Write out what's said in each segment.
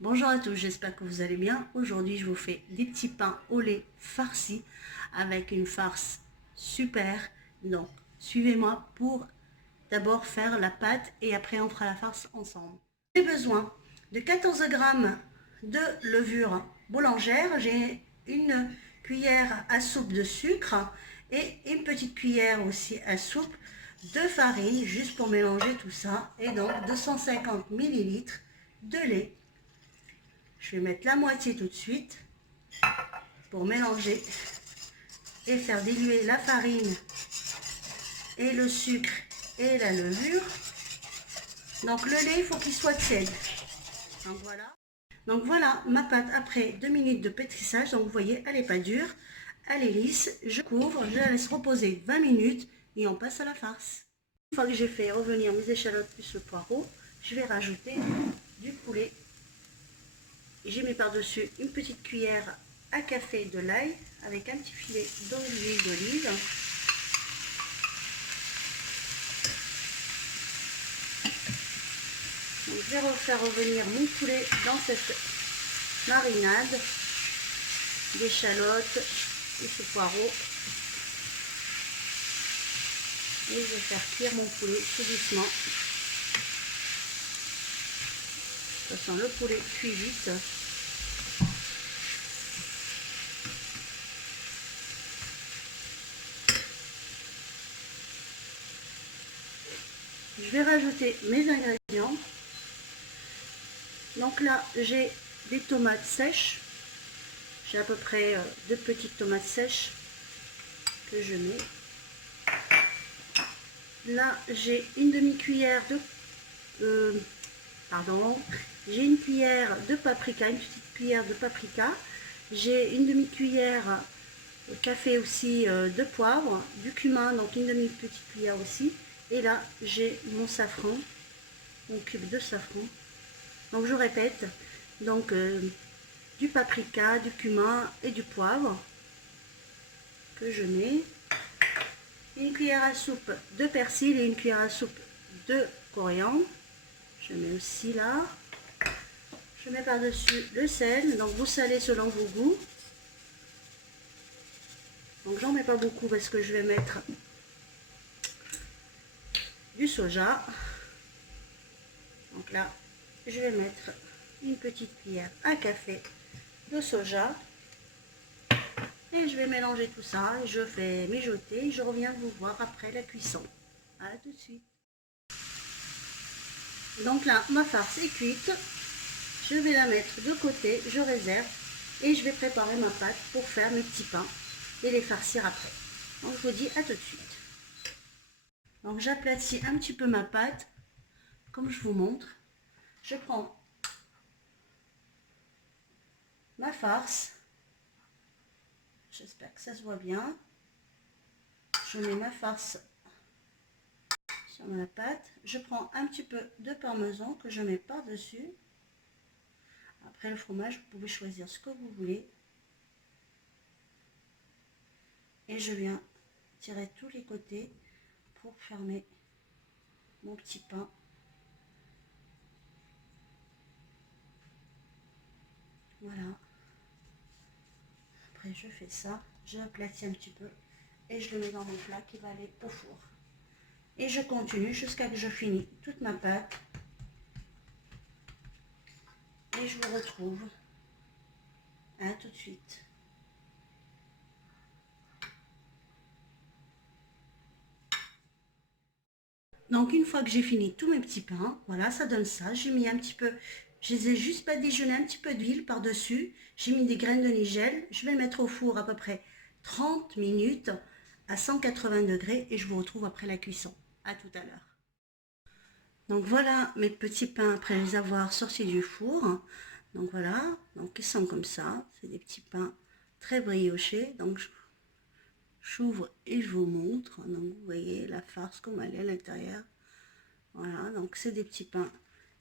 Bonjour à tous, j'espère que vous allez bien. Aujourd'hui, je vous fais des petits pains au lait farcis avec une farce super. Donc, suivez-moi pour d'abord faire la pâte et après on fera la farce ensemble. J'ai besoin de 14 grammes de levure boulangère. J'ai une cuillère à soupe de sucre et une petite cuillère aussi à soupe de farine, juste pour mélanger tout ça. Et donc 250 millilitres de lait. Je vais mettre la moitié tout de suite pour mélanger et faire diluer la farine et le sucre et la levure. Donc le lait, il faut qu'il soit tiède. Donc voilà ma pâte après 2 minutes de pétrissage. Donc vous voyez, elle n'est pas dure, elle est lisse. Je couvre, je la laisse reposer 20 minutes et on passe à la farce. Une fois que j'ai fait revenir mes échalotes plus le poireau, je vais rajouter du poulet. J'ai mis par-dessus une petite cuillère à café de l'ail avec un petit filet d'huile d'olive. Donc, je vais refaire revenir mon poulet dans cette marinade d'échalotes et ce poireau. Et je vais faire cuire mon poulet tout doucement. De toute façon, le poulet cuit vite. Je vais rajouter mes ingrédients. Donc là, j'ai des tomates sèches. J'ai à peu près 2 petites tomates sèches que je mets. Là, j'ai une demi-cuillère de... j'ai une cuillère de paprika, une petite cuillère de paprika. J'ai une demi-cuillère café aussi de poivre, du cumin, donc une demi-petite cuillère aussi. Et là, j'ai mon safran, mon cube de safran. Donc je répète, donc du paprika, du cumin et du poivre que je mets. Une cuillère à soupe de persil et une cuillère à soupe de coriandre. Je mets aussi là. Je mets par-dessus le sel, donc vous salez selon vos goûts. Donc j'en mets pas beaucoup parce que je vais mettre du soja. Donc là, je vais mettre une petite cuillère à café de soja. Et je vais mélanger tout ça, je fais mijoter, je reviens vous voir après la cuisson. À tout de suite. Donc là, ma farce est cuite. Je vais la mettre de côté, je réserve et je vais préparer ma pâte pour faire mes petits pains et les farcir après. Donc je vous dis à tout de suite. Donc j'aplatis un petit peu ma pâte, comme je vous montre. Je prends ma farce. J'espère que ça se voit bien. Je mets ma farce sur ma pâte. Je prends un petit peu de parmesan que je mets par-dessus. Après le fromage, vous pouvez choisir ce que vous voulez. Et je viens tirer tous les côtés pour fermer mon petit pain. Voilà. Après je fais ça, je aplatis un petit peu et je le mets dans mon plat qui va aller au four. Et je continue jusqu'à ce que je finis toute ma pâte. Et je vous retrouve. À tout de suite. Donc une fois que j'ai fini tous mes petits pains, voilà, ça donne ça. J'ai mis un petit peu, je les ai juste badigeonnés un petit peu d'huile par-dessus. J'ai mis des graines de nigel. Je vais le mettre au four à peu près 30 minutes à 180 degrés et je vous retrouve après la cuisson. À tout à l'heure. Donc voilà mes petits pains après les avoir sortis du four. Donc voilà, donc ils sont comme ça. C'est des petits pains très briochés. Donc j'ouvre et je vous montre. Donc vous voyez la farce comme elle est à l'intérieur. Voilà, donc c'est des petits pains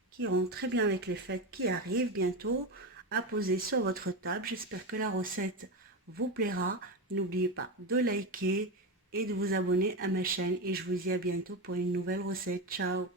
qui iront très bien avec les fêtes qui arrivent bientôt à poser sur votre table. J'espère que la recette vous plaira. N'oubliez pas de liker et de vous abonner à ma chaîne. Et je vous dis à bientôt pour une nouvelle recette. Ciao!